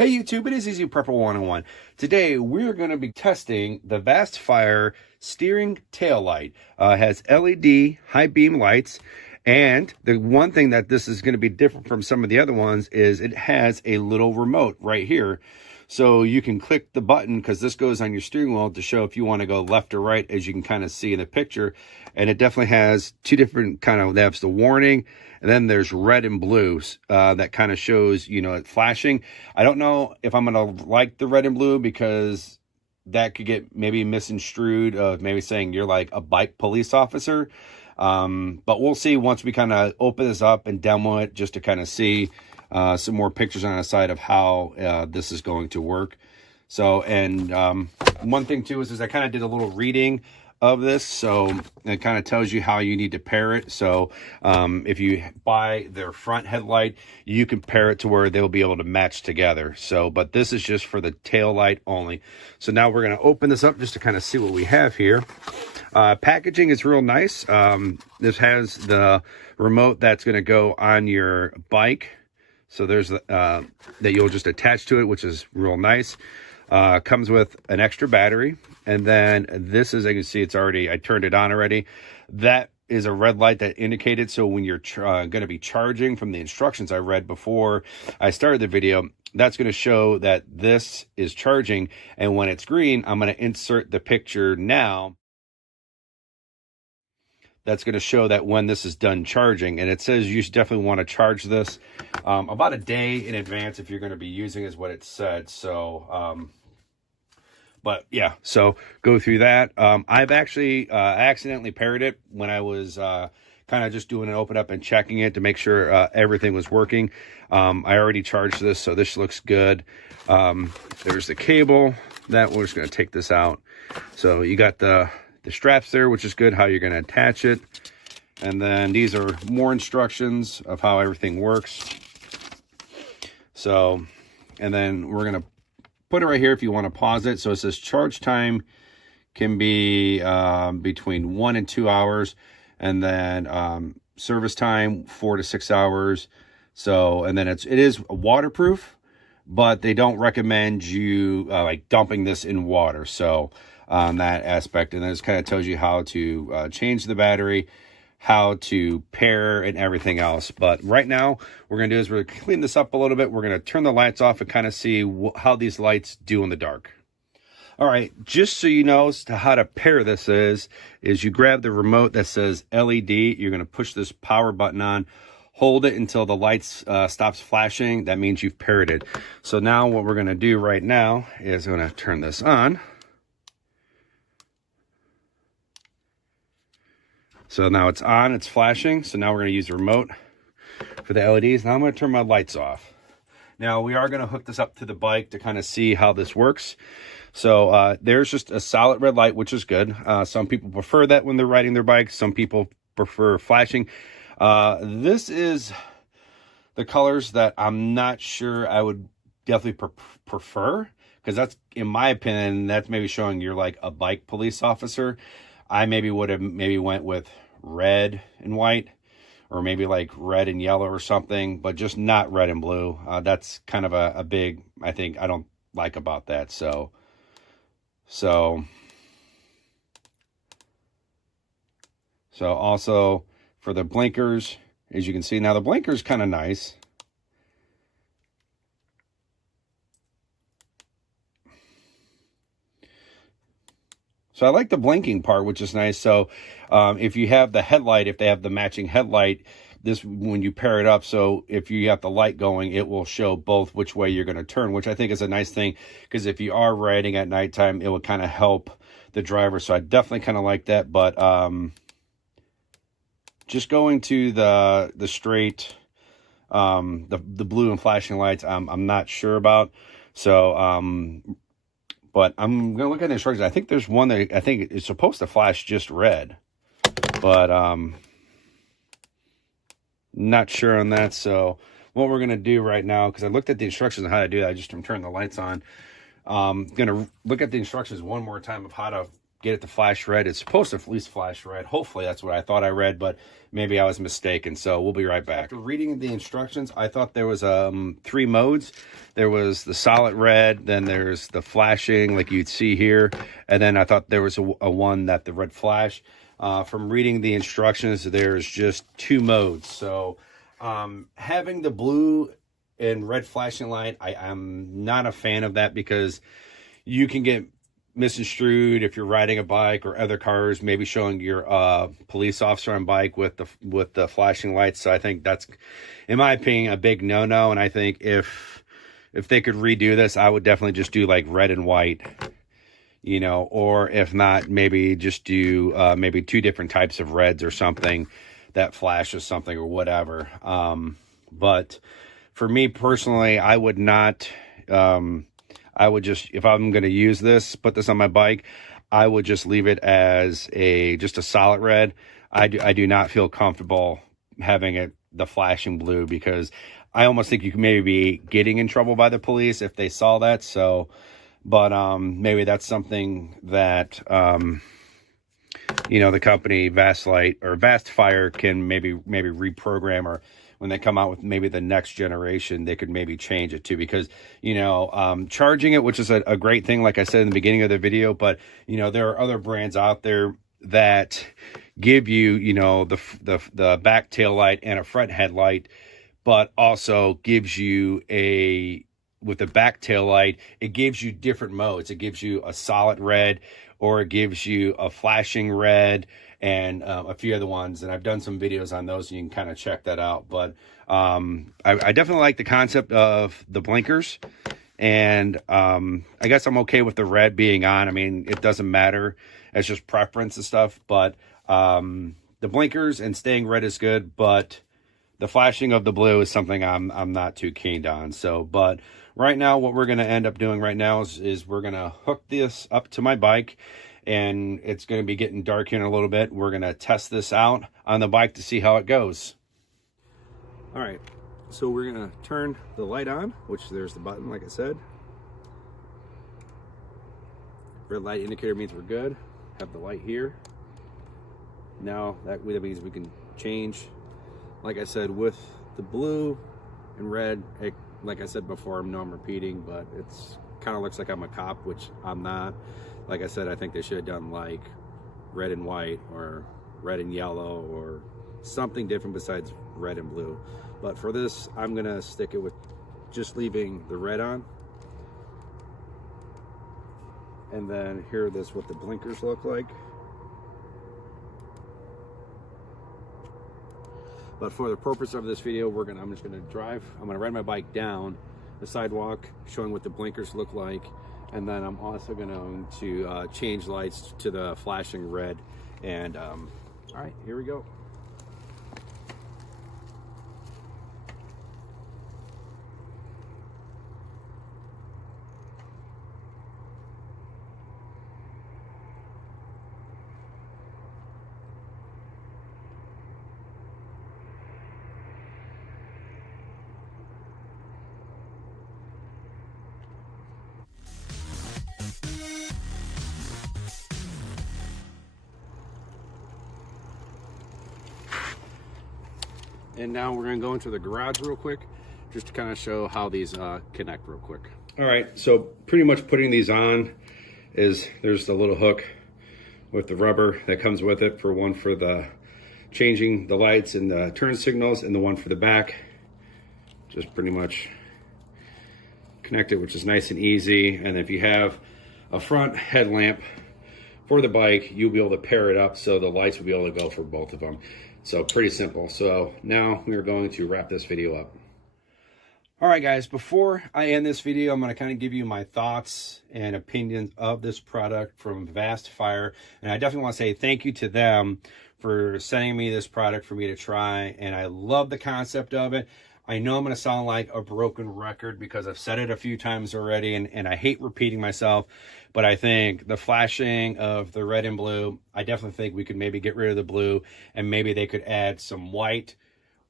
Hey YouTube, it is Easy Prepper 101. Today we're going to be testing the VASTFIRE steering tail light. It has LED high beam lights, and the one thing that this is going to be different from some of the other ones is it has a little remote right here. So you can click the button, because this goes on your steering wheel to show if you want to go left or right, as you can kind of see in the picture. And it definitely has two different kind of, that's the warning, and then there's red and blue that kind of shows, you know, it flashing. I don't know if I'm going to like the red and blue, because that could get maybe misconstrued of maybe saying you're like a bike police officer. But we'll see once we kind of open this up and demo it, just to kind of see some more pictures on the side of how this is going to work. So, and one thing too is I kind of did a little reading of this, so it kind of tells you how you need to pair it. So if you buy their front headlight, you can pair it to where they'll be able to match together. So, but this is just for the tail light only. So now we're going to open this up just to kind of see what we have here. Packaging is real nice. This has the remote that's going to go on your bike. So there's that you'll just attach to it, which is real nice. Comes with an extra battery. And then this is, as you can see, it's already, I turned it on already. That is a red light that indicated. So when you're going to be charging, from the instructions I read before I started the video, that's going to show that this is charging. And when it's green, I'm going to insert the picture now. That's going to show that when this is done charging. And it says you should definitely want to charge this about a day in advance if you're going to be using, is what it said. So but yeah, so go through that. I've actually accidentally paired it when I was kind of just doing an open up and checking it to make sure everything was working. I already charged this, so this looks good. There's the cable that we're just going to take this out. So you got the straps there, which is good, how you're going to attach it. And then these are more instructions of how everything works. So, and then we're going to put it right here if you want to pause it. So it says charge time can be between 1 and 2 hours, and then service time 4 to 6 hours. So, and then it is waterproof, but they don't recommend you like dumping this in water. So on that aspect, and then it kind of tells you how to change the battery, how to pair, and everything else. But right now, what we're going to do is we're going to clean this up a little bit. We're going to turn the lights off and kind of see how these lights do in the dark. All right, just so you know how to pair this is you grab the remote that says LED. You're going to push this power button on, hold it until the lights stops flashing. That means you've paired it. So now what we're going to do right now is I'm going to turn this on. So now it's on, it's flashing. So now we're going to use the remote for the LEDs. Now I'm going to turn my lights off. Now we are going to hook this up to the bike to kind of see how this works. So there's just a solid red light, which is good. Some people prefer that when they're riding their bike. Some people prefer flashing. This is the colors that I'm not sure I would definitely prefer, because that's, in my opinion, that's maybe showing you're like a bike police officer. I maybe would have went with red and white, or maybe like red and yellow or something, but just not red and blue. That's kind of a big, I think, I don't like about that. So also for the blinkers, as you can see, now the blinker is kind of nice. So I like the blinking part, which is nice. So if you have the headlight, if they have the matching headlight, this, when you pair it up, so if you have the light going, it will show both which way you're going to turn, which I think is a nice thing, because if you are riding at nighttime, it will kind of help the driver. So I definitely kind of like that. But just going to the straight, the blue and flashing lights, I'm not sure about. So but I'm going to look at the instructions. I think there's one that I think is supposed to flash just red, but not sure on that. So what we're going to do right now, because I looked at the instructions on how to do that, I just turn the lights on. Going to look at the instructions one more time of how to get it to flash red. It's supposed to at least flash red. Hopefully that's what I thought I read, but maybe I was mistaken. So we'll be right back. After reading the instructions, I thought there was 3 modes. There was the solid red, then there's the flashing like you'd see here, and then I thought there was a one that the red flash. From reading the instructions, there's just 2 modes. So having the blue and red flashing light, I'm not a fan of that, because you can get misconstrued if you're riding a bike or other cars, maybe showing your police officer on bike with the flashing lights. So I think that's, in my opinion, a big no-no. And I think if they could redo this, I would definitely just do like red and white, you know, or if not, maybe just do maybe 2 different types of reds or something that flashes something or whatever. But for me personally, I would not, I would just, if I'm going to use this, put this on my bike, I would just leave it as just a solid red. I do not feel comfortable having it the flashing blue, because I almost think you can maybe be getting in trouble by the police if they saw that. So, but maybe that's something that, you know, the company VASTFIRE can maybe reprogram, or when they come out with maybe the next generation, they could maybe change it too. Because, you know, charging it, which is a great thing, like I said in the beginning of the video, but, you know, there are other brands out there that give you, you know, the back tail light and a front headlight, but also gives you with the back tail light, it gives you different modes. It gives you a solid red, or it gives you a flashing red, and a few other ones. And I've done some videos on those, and you can kind of check that out. But I definitely like the concept of the blinkers. And I guess I'm okay with the red being on. I mean, it doesn't matter. It's just preference and stuff. But the blinkers and staying red is good. But the flashing of the blue is something I'm not too keen on. So, but right now, what we're going to end up doing right now is we're going to hook this up to my bike. And it's going to be getting dark here in a little bit. We're going to test this out on the bike to see how it goes. All right, so we're going to turn the light on, which there's the button, like I said. Red light indicator means we're good. Have the light here. Now that means we can change, like I said, with the blue and red. Like I said before, I know I'm repeating, but it's kind of looks like I'm a cop, which I'm not. Like I said, I think they should have done like red and white, or red and yellow, or something different besides red and blue. But for this, I'm gonna stick it with just leaving the red on. And then here this what the blinkers look like. But for the purpose of this video, I'm just gonna drive. I'm gonna ride my bike down the sidewalk, showing what the blinkers look like. And then I'm also going to change lights to the flashing red. And all right, here we go. And now we're going to go into the garage real quick, just to kind of show how these connect real quick. All right, so pretty much putting these on is there's the little hook with the rubber that comes with it, for one for the changing the lights and the turn signals, and the one for the back. Just pretty much connect it, which is nice and easy. And if you have a front headlamp for the bike, you'll be able to pair it up so the lights will be able to go for both of them. So pretty simple. So now we're going to wrap this video up. All right, guys, before I end this video, I'm going to kind of give you my thoughts and opinions of this product from VASTFIRE. And I definitely want to say thank you to them for sending me this product for me to try. And I love the concept of it. I know I'm going to sound like a broken record because I've said it a few times already, and I hate repeating myself, but I think the flashing of the red and blue, I definitely think we could maybe get rid of the blue, and maybe they could add some white,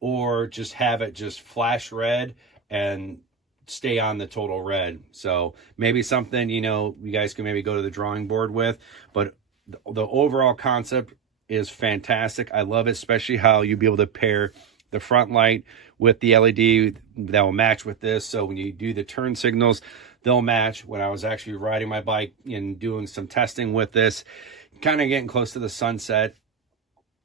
or just have it just flash red and stay on the total red. So maybe something, you know, you guys can maybe go to the drawing board with, but the overall concept is fantastic. I love it, especially how you'll be able to pair the front light with the LED that will match with this. So when you do the turn signals, they'll match. When I was actually riding my bike and doing some testing with this, kind of getting close to the sunset,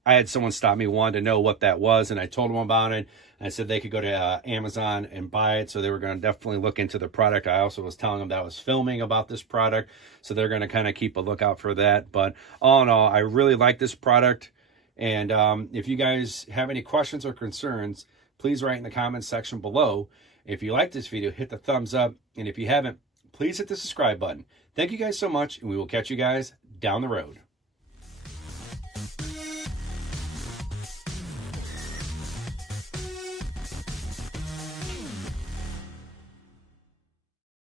I had someone stop me, wanted to know what that was, and I told them about it. And I said they could go to Amazon and buy it, so they were going to definitely look into the product. I also was telling them that I was filming about this product, so they're going to kind of keep a lookout for that. But all in all, I really like this product. And if you guys have any questions or concerns, please write in the comments section below. If you like this video, hit the thumbs up. And if you haven't, please hit the subscribe button. Thank you guys so much, and we will catch you guys down the road.